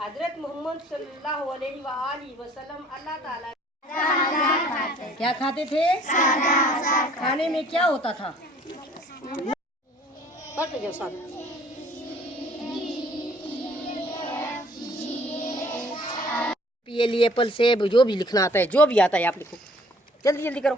हजरत मोहम्मद सल्लल्लाहु अलैहि वसल्लम अल्लाह ताला क्या खाते थे? खाने में क्या होता था? पढ़ते जाओ साथ। ये लिए एप्पल सेब जो भी लिखना आता है, जो भी आता है आप लिखो, जल्दी जल्दी करो।